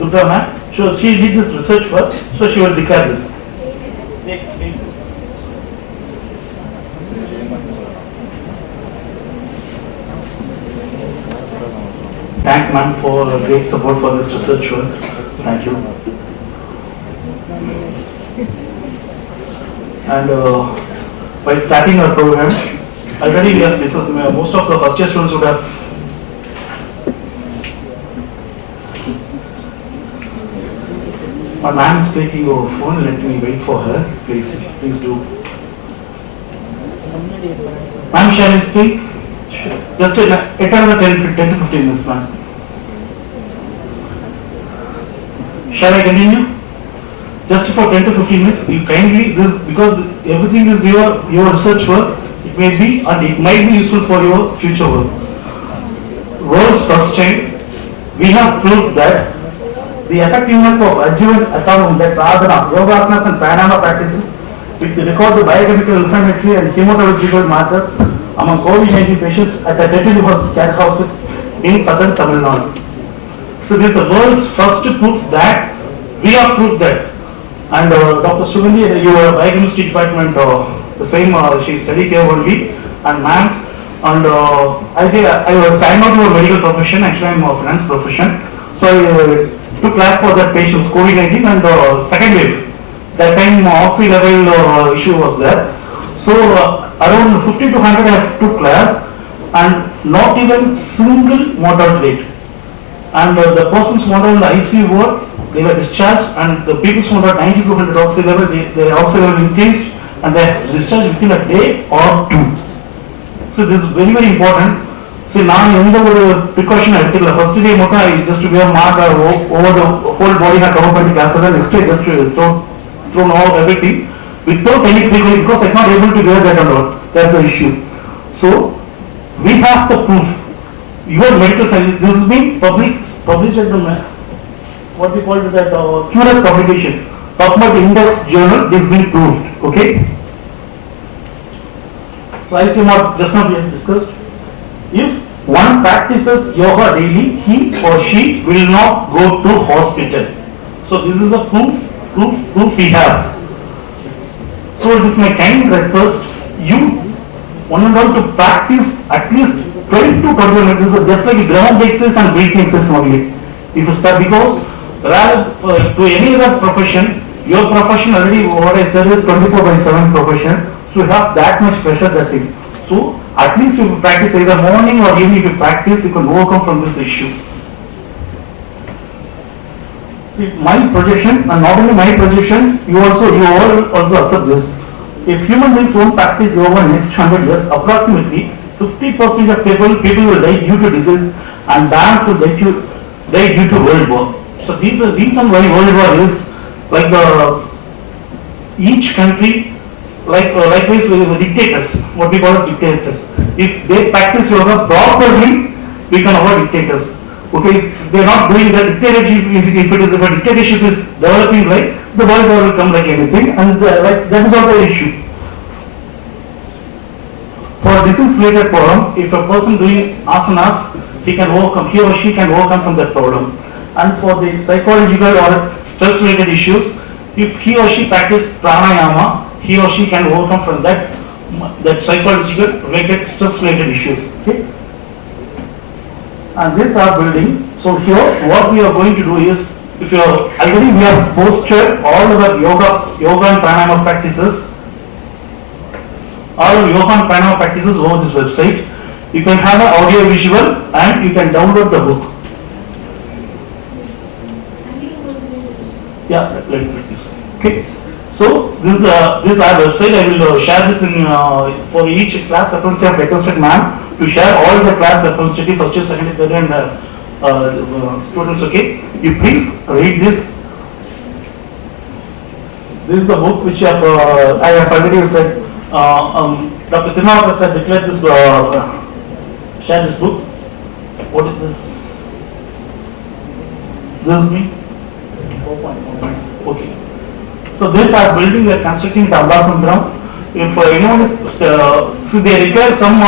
Durga ma'am. So she did this research work, so she will declare this. Thank ma'am for great support for this research work. Thank you. And by starting our program, already we have most of the first year students would have. My ma'am is taking over phone. Let me wait for her. Please do. Ma'am, shall I speak? Just another 10 to 15 minutes, ma'am. Shall I continue? Just for 10 to 15 minutes, you kindly, this, because everything is your research work, it may be and it might be useful for your future work. World's first time, we have proved that the effectiveness of adjuvant Attangaogam, that's Adhana, yoga asanas and pranayama practices, which record the biochemical, inflammatory and hematological markers among COVID-19 patients at a tertiary hospital in southern Tamil Nadu. So this is the world's first proof that we have proved that. And Dr. Sugandhi, your biochemistry department, the same, she studied here only, and ma'am, and I signed out your medical profession. Actually, I'm a finance profession. So I took class for that patient's COVID-19 and second wave. That time oxy level issue was there. So around 50 to 100 I took class and not even single mortality rate. And the persons who were in the ICU ward, they were discharged, and the people who were at 90 to 100 oxy level, their oxy level increased and they were discharged within a day or two. So this is very, very important. See, now in the precaution I took, first day I just to wear mark over the whole body covered by the gas, and next day just to thrown out everything without any precaution, because I'm not able to wear that and all. That's the issue. So we have the proof. Your medical science, this has been published at the what we call it that curious publication, PubMed Index Journal. This has been proved. Okay. So ICMR just not yet discussed. If one practices yoga daily, he or she will not go to hospital. So this is a proof we have. So it is my kind request, you one and all to practice at least 20 to 21 minutes, just like ground exercise and breathing exercise only. If you start, because rather to any other profession, your profession already, what I said is 24/7 profession, so you have that much pressure, that thing. So at least if you practice either morning or evening, if you practice, you can overcome from this issue. See, my projection, and not only my projection, you all also accept this. If human beings won't practice yoga next 100 years, approximately 50% of people will die due to disease, and balance will die due to world war. So these are the reason why world war is like each country, likewise with the dictators, what we call as dictators. If they practice yoga properly, we can avoid dictators. Okay, if they are not doing that, dictatorship, if a dictatorship is developing, like the world war will come like anything, and that is also the issue. For disease-related problem, if a person doing asanas, he or she can overcome from that problem. And for the psychological or stress-related issues, if he or she practice pranayama, he or she can overcome from that psychological related stress-related issues. Okay. And this our building. So here, what we are going to do is, if you are already, we have posted all our yoga and pranayama practices. All yoga and pranayama practices over this website. You can have an audio visual and you can download the book. Yeah, let me put this. Okay. So this our website. I will share this in for each class representative requested ma'am to share all the class representative first year, second year, third year, and students. Okay. You please read this. This is the book which I have already said. Dr. Vinayaka said declared this. Share this book. What is this? This is me. 4.4. Okay. So this are building, we are constructing at Attangaogam. If anyone is, so they require some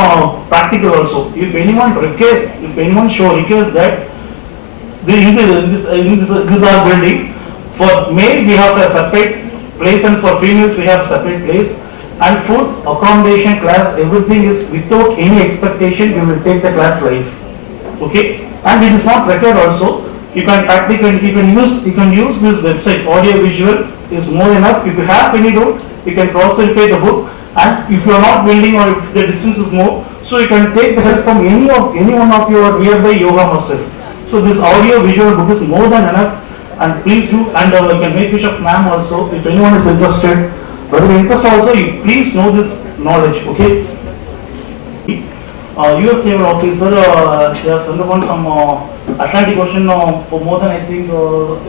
practical also. If anyone requires, if anyone requires that, in this are building. For male we have a separate place and for females we have separate place. And food, accommodation, class, everything is without any expectation. We will take the class live. Okay, and it is not required also. You can practically, you can use this website. Audio visual is more enough. If you have any doubt, you can cross-verify the book. And if you are not building or if the distance is more, so you can take the help from any one of your nearby yoga masters. So this audio visual book is more than enough. And please do, and you can make use of ma'am also if anyone is interested. But if interested also, you please know this knowledge. Okay. US naval officer, they have undergone some Atlantic Ocean for more than I think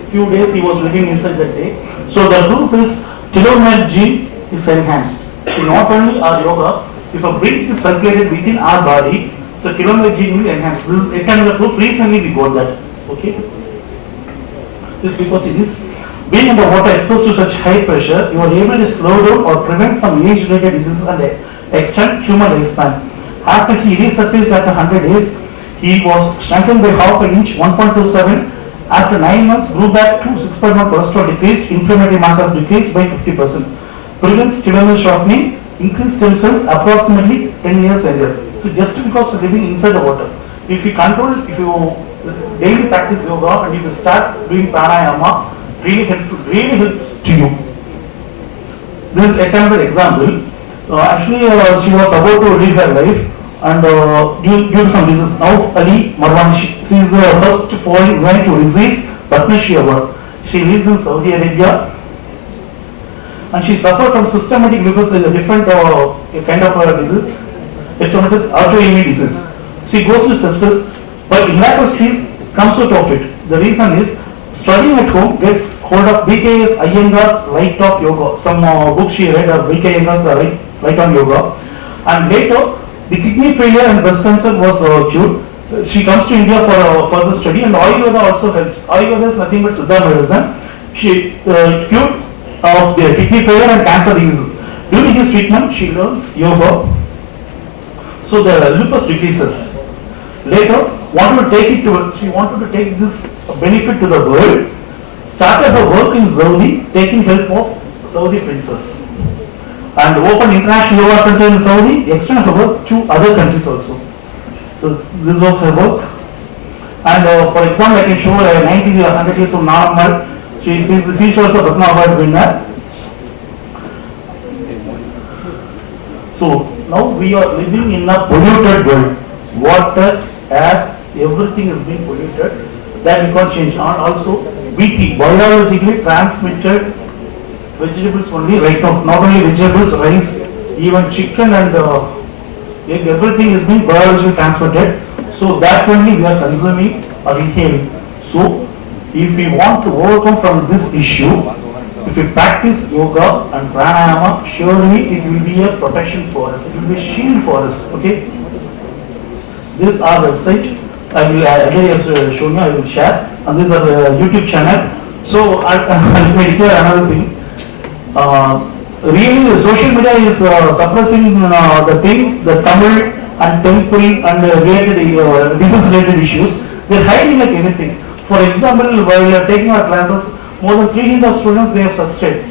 few days. He was living inside that day. So the proof is telomere gene is enhanced. So not only our yoga, if a breath is circulated within our body, so telomere gene will enhance. This is a kind of the proof. Recently we got that. Okay. This report is being in the water exposed to such high pressure, you are able to slow down or prevent some age-related diseases and extend human lifespan. After he resurfaced after 100 days, he was shrunken by half an inch, 1.27. After 9 months, grew back to 6.1 cholesterol decreased, inflammatory markers decreased by 50%. Prevents telomere shortening, increased stem cells approximately 10 years earlier. So just because of living inside the water, if you daily practice yoga and if you start doing pranayama, really helps to you. This is another example. Actually, she was about to leave her life and due to some reasons. Now, Ali Marwan, she is the first foreign woman to receive Padma Shri Award. She lives in Saudi Arabia and she suffered from systematic lupus, a different kind of disease. It's known as autoimmune disease. She goes to sepsis, but miraculously comes out of it. The reason is studying at home, gets hold of BKS Iyengar's Light of Yoga. Some book she read, BK Iyengar's Light on Yoga. And later, the kidney failure and breast cancer was cured. She comes to India for further study, and Ayurveda also helps. Ayurveda is nothing but Siddha medicine. She cured of the kidney failure and cancer disease. During his treatment, she learns yoga. So the lupus decreases. Later, she wanted to take this benefit to the world. Started her work in Saudi, taking help of Saudi princess, and opened international yoga center in Saudi. Extended her work to other countries also. So this was her work. And for example, I can show 90 or 100 years from now. She shows a Padma Award winner. So now we are living in a polluted world. Water, air, everything is being polluted. That we can't change. And also BT, biologically transmitted vegetables only right now. Not only vegetables, rice, even chicken and egg, everything is being biologically transmitted. So that only we are consuming or inhaling. So if we want to overcome from this issue, if we practice yoga and pranayama, surely it will be a protection for us. It will be a shield for us. Okay. This is our website. I have shown you. I will share. And this is our YouTube channel. So I will declare another thing. Really, the social media is suppressing the Tamil and temple and related business-related issues. They are hiding like anything. For example, while we are taking our classes, more than 300 students they have subscribed.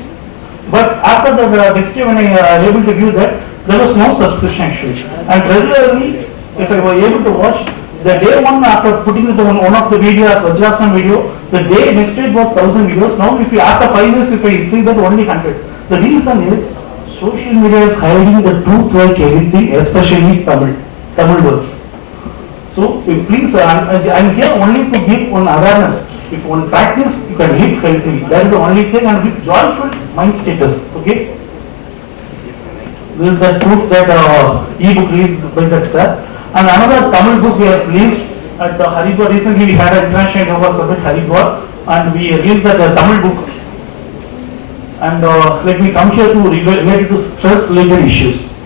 But after the next day when I was able to view that, there was no subscription actually. And regularly, if I were able to watch, the day one after putting it on one of the videos, Vajrasana video, the day next day it was 1,000 videos. Now if you after 5 years if I see that only 100. The reason is social media is hiding the truth like anything, especially Tamil words. So please, I am here only to give one awareness. If one practice, you can live healthily. That is the only thing, and with joyful mind status. Okay. This is the proof that e-book released by that sir. And another Tamil book we have released at Haridwar. Recently we had an international yoga summit Haridwar, and we released that Tamil book. And let me come here to relate to stress related issues.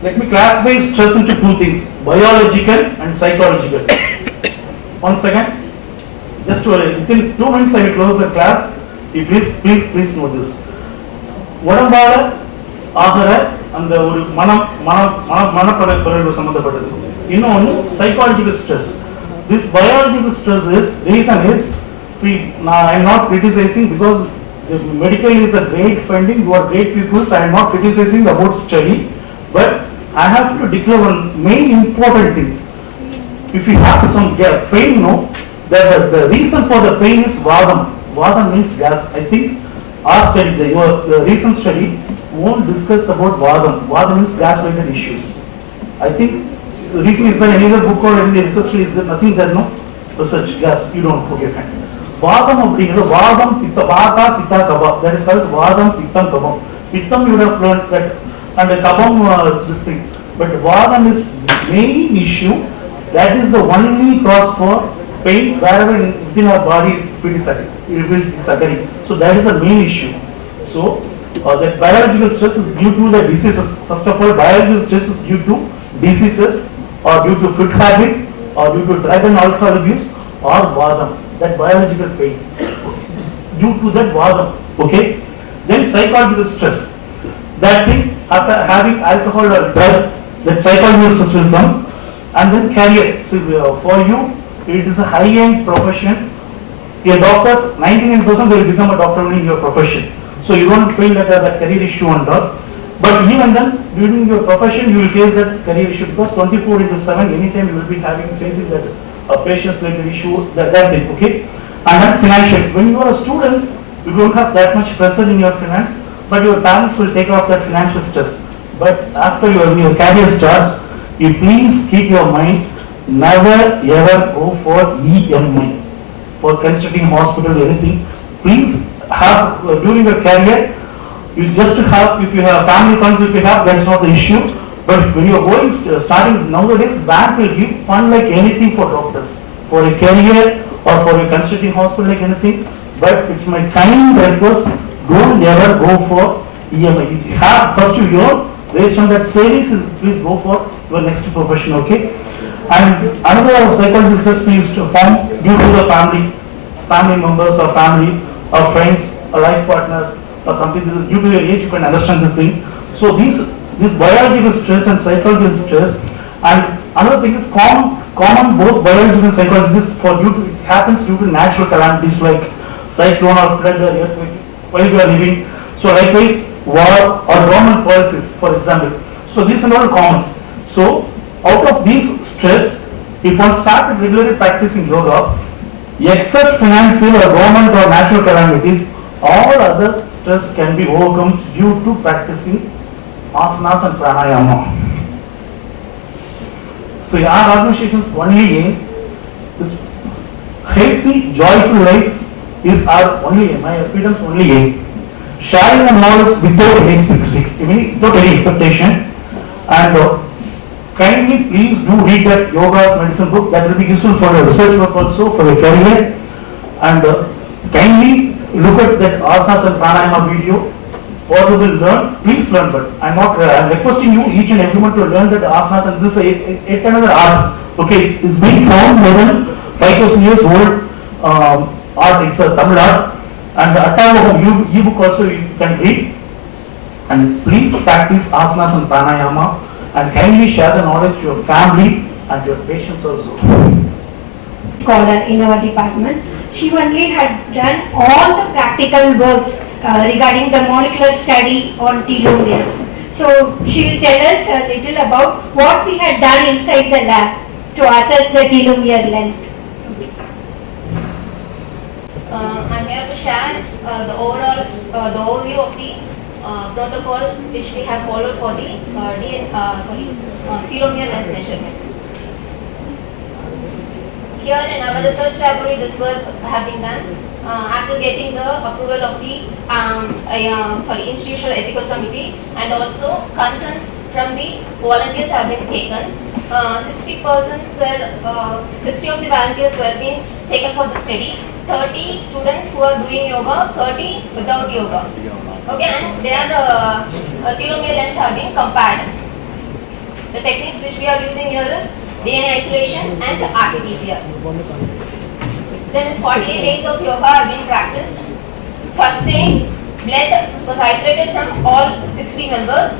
Let me classify stress into two things, biological and psychological. Once again, just within 2 minutes I will close the class. You please know this. உடம்பால ஆகிற அந்த ஒரு மனப்படகு சம்பந்தப்பட்டது. இன்னொன்று psychological stress. This biological stress reason is, see, I am not criticizing because the medical is a great funding, you are great people, so I am not criticizing about study, but I have to declare one main important thing. If you have some pain, no, that the reason for the pain is vadam. Vadam means gas. I think our study, your recent study won't discuss about vadam. Vadam means gas related issues. I think the reason is that any other book or any research is there nothing there, no research gas. You don't, okay, fine. Vadam அப்படிங்கிறது vadam pitta vata pitta kaba. That is called vadam pittam kabam. Pittam you would have learned that, and kabam this thing. But vadam is main issue. That is the only cause for pain wherever within our body it will be suffering. So that is the main issue. So that biological stress is due to the diseases. First of all, biological stress is due to diseases, or due to food habit, or due to drug and alcohol abuse, or vadam, that biological pain. Due to that vadam, okay. Then psychological stress. That thing, after having alcohol or drug, that psychological stress will come. And then career. So for you, it is a high-end profession. Your doctors, 99% will become a doctor in your profession. So you don't feel that career issue and all. But even then, during your profession, you will face that career issue because 24/7, anytime you will be facing that patients related issue, that thing, okay? And then financial. When you are a student, you don't have that much pressure in your finance, but your parents will take off that financial stress. But after your career starts, you please keep your mind, never ever go for EMI, for constructing hospital or anything. Please have, during your career, you just have, if you have family funds, if you have, that is not the issue. But when you are going, starting nowadays, bank will give fund like anything for doctors, for a career or for a constructing hospital like anything. But it's my kind request, don't ever go for EMI. You have, first you earn, based on that savings, please go for your next profession, okay? And another psychological stress is to form due to the family members or family or friends or life partners or something. Due to your age, you can understand this thing. So this biological stress and psychological stress, and another thing is common both biological and psychological. This it happens due to natural calamities like cyclone or flood or earthquake while we are living. So likewise, war or government policies, for example. So these are all common. So out of these stress, if one started regularly practicing yoga, except financial or government or natural calamities, all other stress can be overcome due to practicing asanas and pranayama. So our organization's only aim is healthy, joyful life is our only aim, my freedom's only aim. Sharing the knowledge without any expectation, and kindly please do read that Yoga's Medicine book. That will be useful for your research work also, for your career. And kindly look at that asanas and pranayama video. Possible learn, please learn. But I'm requesting you each and everyone to learn that asanas, and this is yet another art. Okay, it's been found more than 5,000 years old art. It's a Tamil art. And the Attangaogam e-book also you can read. And please practice asanas and pranayama. And kindly share the knowledge to your family and your patients also. Scholar in our department, she only had done all the practical works regarding the molecular study on telomeres. So she will tell us a little about what we had done inside the lab to assess the telomere length. I'm here to share the overview of the protocol which we have followed for the telomere length measurement. here in our research laboratory this work have been done after getting the approval of the institutional ethical committee, and also concerns from the volunteers have been taken. 60 of the volunteers were being taken for the study. 30 students who are doing yoga, 30 without yoga. Okay, and their telomere length have been compared. The techniques which we are using here is DNA isolation and RT-PCR. Then 48 days of yoga have been practiced. First day, blood was isolated from all 60 members.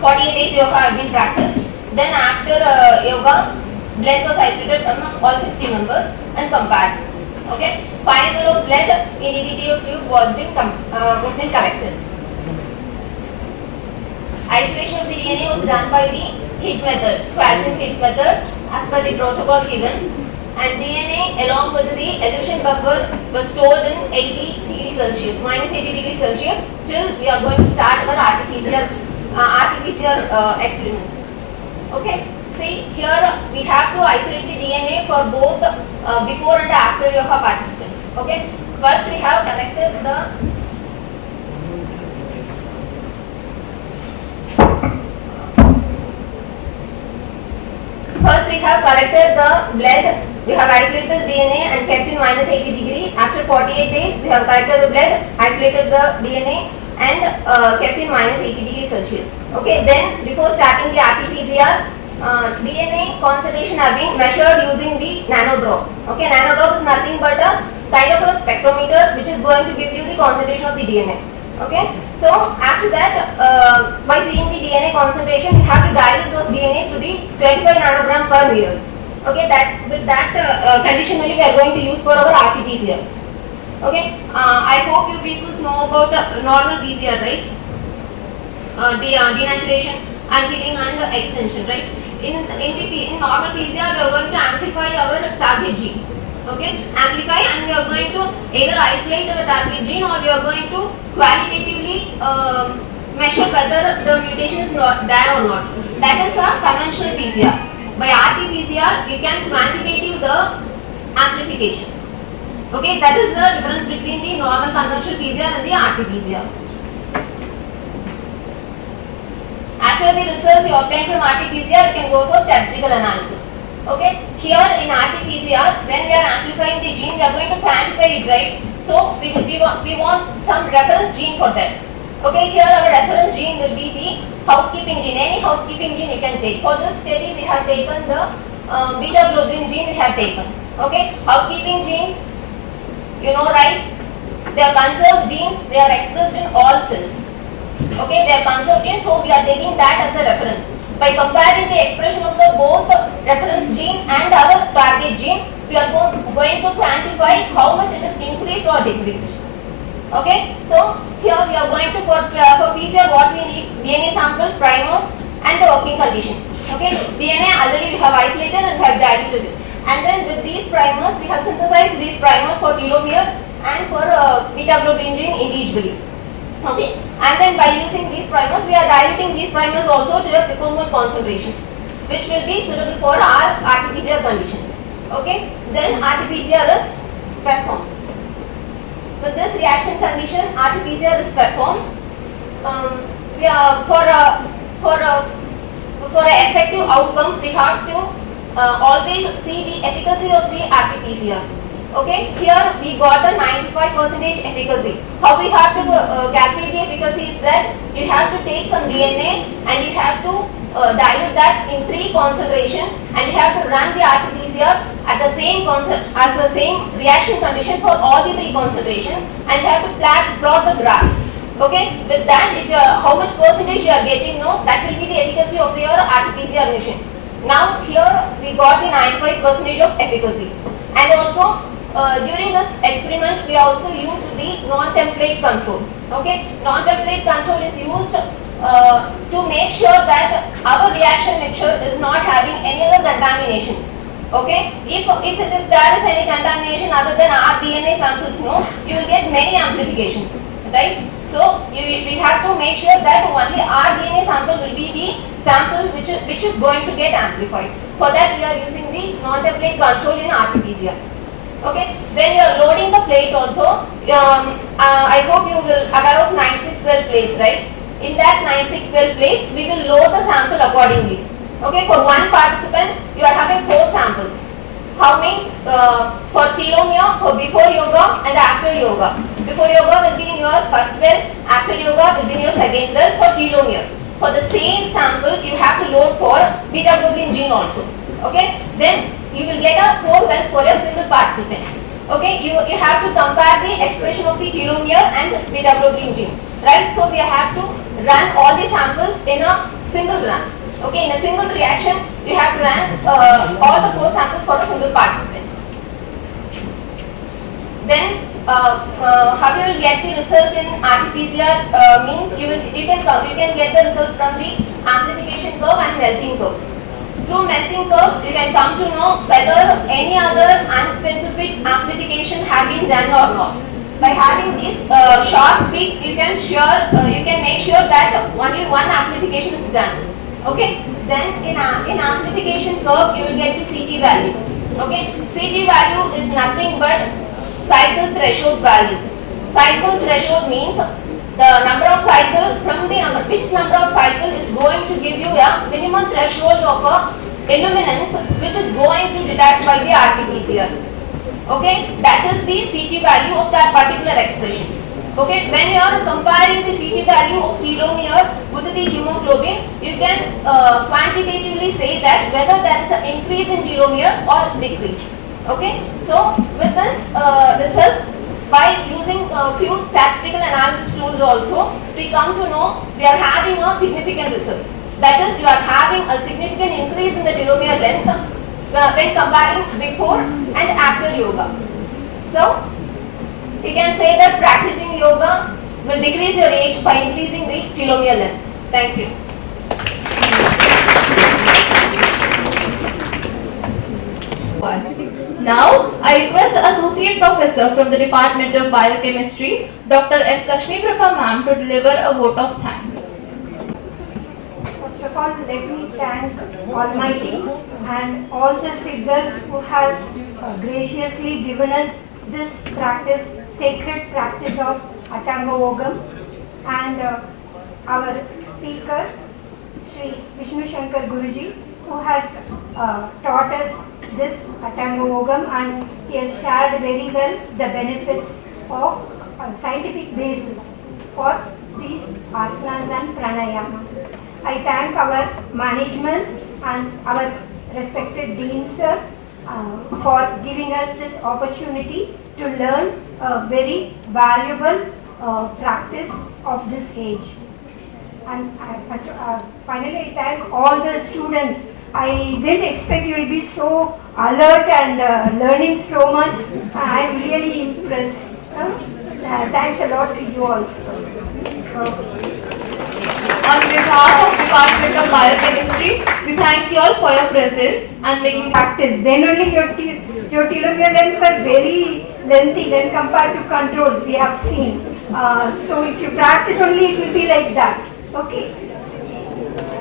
48 days yoga have been practiced. Then after yoga, blood was isolated from all 60 members and compared. Okay, 5 ml of blood in EDTA tube was been collected. Isolation of the DNA was done by the heat method, Quasient heat method, as per the protocol given. And DNA along with the elution buffer was stored in 80 degrees Celsius, minus 80 degrees Celsius, till we are going to start our RT-PCR experiments. Okay, see here we have to isolate the DNA for both before and after yoga participants. Okay, first we have collected the blood. We have isolated the DNA and kept in minus 80 degree. After 48 days, we have collected the blood, isolated the DNA and kept in minus 80 degrees Celsius. Okay, then before starting the RT-PCR, DNA concentration have been measured using the nanodrop. Okay, nanodrop is nothing but a kind of a spectrometer which is going to give you the concentration of the DNA. Okay, so after that, by seeing the DNA concentration, you have to dilute those DNAs to the 25 nanogram per ml. Okay, with that condition only we are going to use for our RT-PCR. Okay, I hope you people know about normal PCR, right? Denaturation and healing and extension, right? In normal PCR, we are going to amplify our target gene. Okay, amplify, and we are going to either isolate our target gene, or we are going to qualitatively measure whether the mutation is there or not. That is a conventional PCR. By RT-PCR, you can quantitative the amplification. Okay, that is the difference between the normal conventional PCR and the RT-PCR. After the results you obtain from RT-PCR, you can go for statistical analysis. Okay, here in RT-PCR, when we are amplifying the gene, we are going to quantify it, right? So we want some reference gene for that. Okay, here our reference gene will be the housekeeping gene. Any housekeeping gene you can take. For this study, we have taken the beta globin gene. We have taken. Okay, housekeeping genes, you know, right? They are conserved genes. They are expressed in all cells. Okay, they are conserved genes, so we are taking that as a reference. By comparing the expression of the both reference gene and our target gene, we are going to quantify how much it is increased or decreased. Okay, so here we are going to for PCR what we need: DNA sample, primers, and the working condition. Okay, DNA already we have isolated and we have diluted it, and then with these primers we have synthesized these primers for telomere and for beta globin gene individually. Okay, and then by using these primers, we are diluting these primers also to a picomole concentration, which will be suitable for our RT-PCR conditions. Okay, then RT-PCR is performed. With this reaction condition, RT-PCR is performed. We are for an effective outcome, we have to always see the efficacy of the RT-PCR. Okay, here we got the 95% efficacy. How we have to calculate the efficacy is that you have to take some DNA and you have to dilute that in 3 concentrations, and you have to run the RT-PCR at the same reaction condition for all the 3 concentrations, and you have to plot the graph. Okay, with that, if you how much percentage you are getting, no, that will be the efficacy of your RT-PCR machine. Now here we got the 95% of efficacy, and also during this experiment, we also used the non-template control. Okay, non-template control is used to make sure that our reaction mixture is not having any other contaminations. Okay, if there is any contamination other than our DNA samples, no, you will get many amplifications, right? So we have to make sure that only our DNA sample will be the sample which is going to get amplified. For that we are using the non-template control in RT-PCR. Okay, when you are loading the plate also, I hope you will aware of 9-6 well plates, right? In that 9-6 well plates, we will load the sample accordingly. Okay, for one participant, you are having 4 samples. How means for telomere, for before yoga and after yoga. Before yoga will be in your first well, after yoga will be in your second well for telomere. For the same sample, you have to load for beta globin gene also. Okay, then you will get a 4 wells for a single participant. Okay, you have to compare the expression of the telomere and beta globin gene, right? So we have to run all the samples in a single run. Okay, in a single reaction, you have to run all the 4 samples for a single participant. Then, how you will get the result in RT-PCR means you can get the results from the amplification curve and melting curve. Through melting curve, you can come to know whether any other unspecific amplification have been done or not. By having this sharp peak, you can make sure that only one amplification is done. Okay. Then in amplification curve, you will get the CT value. Okay. CT value is nothing but cycle threshold value. Cycle threshold means the number of cycle from the number, which number of cycle is going to give you a minimum threshold of a illuminance which is going to detect by the RT-PCR. Okay, that is the CT value of that particular expression. Okay, when you are comparing the CT value of telomere with the hemoglobin, you can quantitatively say that whether there is an increase in telomere or decrease. Okay, so with this results, by using few statistical analysis tools also, we come to know we are having a significant results. That is, you are having a significant increase in the telomere length when comparing before and after yoga. So, we can say that practicing yoga will decrease your age by increasing the telomere length. Thank you. Now, I request the Associate Professor from the Department of Biochemistry, Dr. S. Lakshmi Prabha Ma'am, to deliver a vote of thanks. First of all, let me thank Almighty and all the siddhas who have graciously given us this practice, sacred practice of Attangaogam, and our speaker, Sri Vishnu Shankar Guruji, who has taught us this Attangaogam, and he has shared very well the benefits of scientific basis for these asanas and pranayama. I thank our management and our respected Dean sir for giving us this opportunity to learn a very valuable practice of this age. And finally, I thank all the students. I didn't expect you will be so alert and learning so much. I am really impressed. Thanks a lot to you also. On behalf of Department of Biochemistry, we thank you all for your presence and making practice. Then only your telomere length were very lengthy when compared to controls we have seen. So if you practice only, it will be like that. Okay.